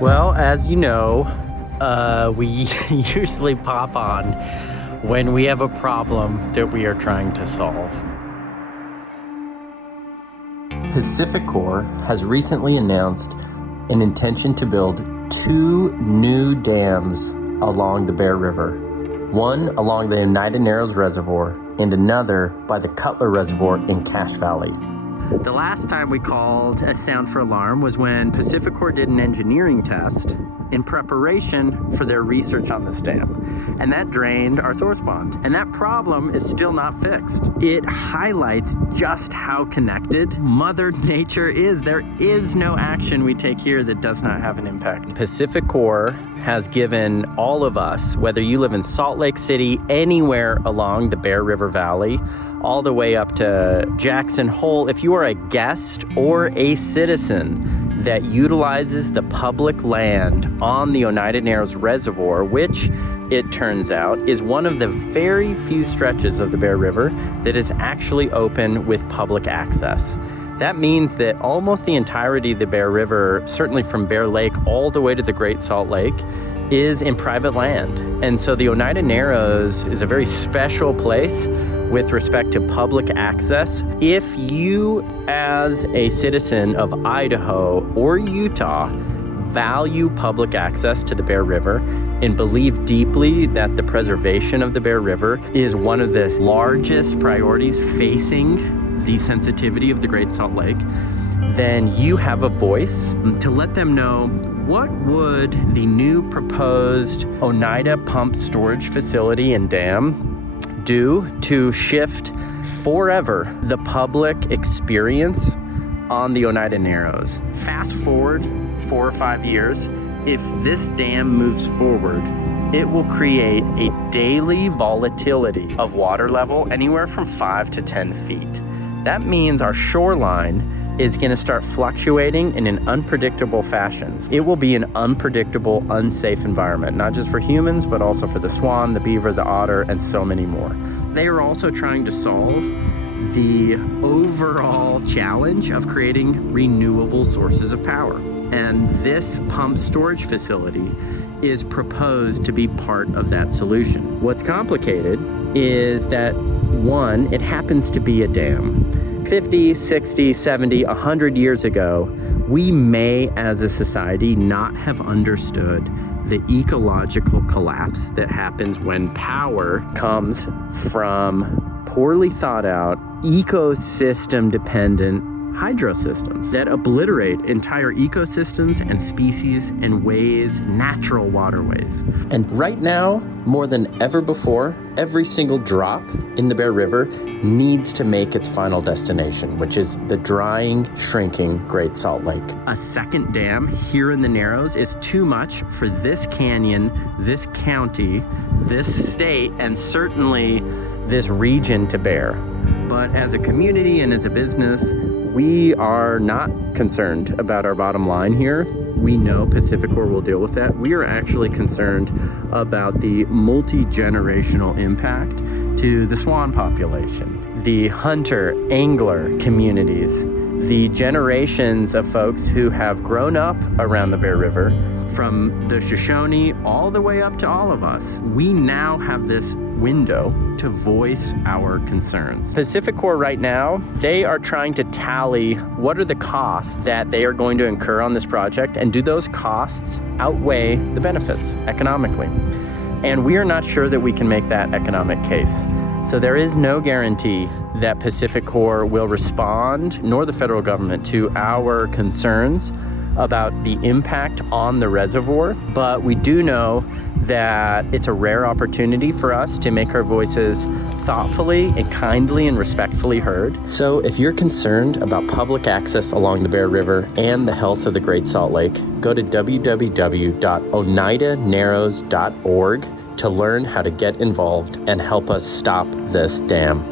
Well, as you know, we usually pop on when we have a problem that we are trying to solve. Pacificorp has recently announced an intention to build 2 new dams along the Bear River. One along the Oneida Narrows Reservoir and another by the Cutler Reservoir in Cache Valley. The last time we called a sound for alarm was when Pacificorp did an engineering test in preparation for their research on this dam. And that drained our source pond. And that problem is still not fixed. It highlights just how connected Mother Nature is. There is no action we take here that does not have an impact. Pacificorp has given all of us, whether you live in Salt Lake City, anywhere along the Bear River Valley, all the way up to Jackson Hole, if you are a guest or a citizen that utilizes the public land on the Oneida Narrows Reservoir, which it turns out is one of the very few stretches of the Bear River that is actually open with public access. That means that almost the entirety of the Bear River, certainly from Bear Lake all the way to the Great Salt Lake, is in private land. And so the Oneida Narrows is a very special place with respect to public access. If you, as a citizen of Idaho or Utah, value public access to the Bear River and believe deeply that the preservation of the Bear River is one of the largest priorities facing the sensitivity of the Great Salt Lake, then you have a voice to let them know what would the new proposed Oneida Pump Storage Facility and Dam do to shift forever the public experience on the Oneida Narrows. Fast forward 4 or 5 years, if this dam moves forward, it will create a daily volatility of water level anywhere from 5 to 10 feet. That means our shoreline is going to start fluctuating in an unpredictable fashion. It will be an unpredictable, unsafe environment, not just for humans, but also for the swan, the beaver, the otter, and so many more. They are also trying to solve the overall challenge of creating renewable sources of power. And this pump storage facility is proposed to be part of that solution. What's complicated is that, one, it happens to be a dam. 50, 60, 70, 100 years ago, we may, as a society, not have understood the ecological collapse that happens when power comes from poorly thought out, ecosystem-dependent hydro systems that obliterate entire ecosystems and species and ways, natural waterways. And right now, more than ever before, every single drop in the Bear River needs to make its final destination, which is the drying, shrinking Great Salt Lake. A second dam here in the Narrows is too much for this canyon, this county, this state, and certainly this region to bear. But as a community and as a business, we are not concerned about our bottom line here. We know Pacificorp will deal with that. We are actually concerned about the multi-generational impact to the swan population, the hunter, angler communities, the generations of folks who have grown up around the Bear River, from the Shoshone all the way up to all of us. We now have this window to voice our concerns. Pacificorp right now, they are trying to tally what are the costs that they are going to incur on this project, and do those costs outweigh the benefits economically? And we are not sure that we can make that economic case. So there is no guarantee that Pacificorp will respond, nor the federal government, to our concerns about the impact on the reservoir. But we do know that it's a rare opportunity for us to make our voices thoughtfully and kindly and respectfully heard. So if you're concerned about public access along the Bear River and the health of the Great Salt Lake, go to www.oneidanarrows.org to learn how to get involved and help us stop this dam.